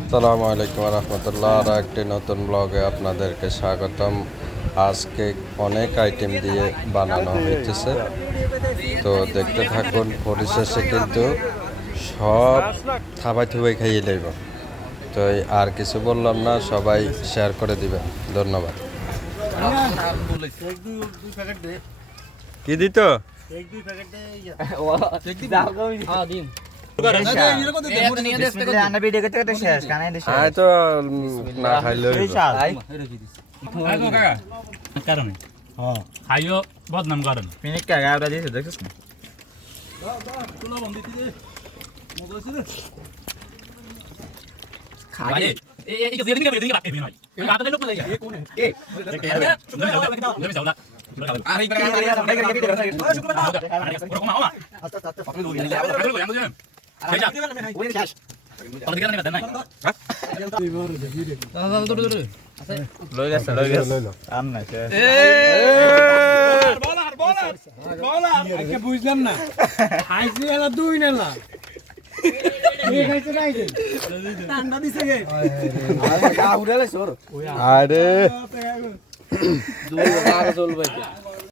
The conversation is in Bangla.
আসসালামু আলাইকুম রহমতুল্লাহ। আর একটি নতুন ব্লগে আপনাদেরকে স্বাগতম। আজকে অনেক আইটেম দিয়ে বানানো হইতেছে, তো দেখতে থাকুন। পরিশেষে কিন্তু সব থাবাই থুবাই খাইয়ে লইব। তো আর কিছু বললাম না, সবাই শেয়ার করে দিবেন। ধন্যবাদ। কি দিত? তো না খাইলে খাইও বদনাম করেন দেখছিস না বুঝলাম না দুই নেলা আরে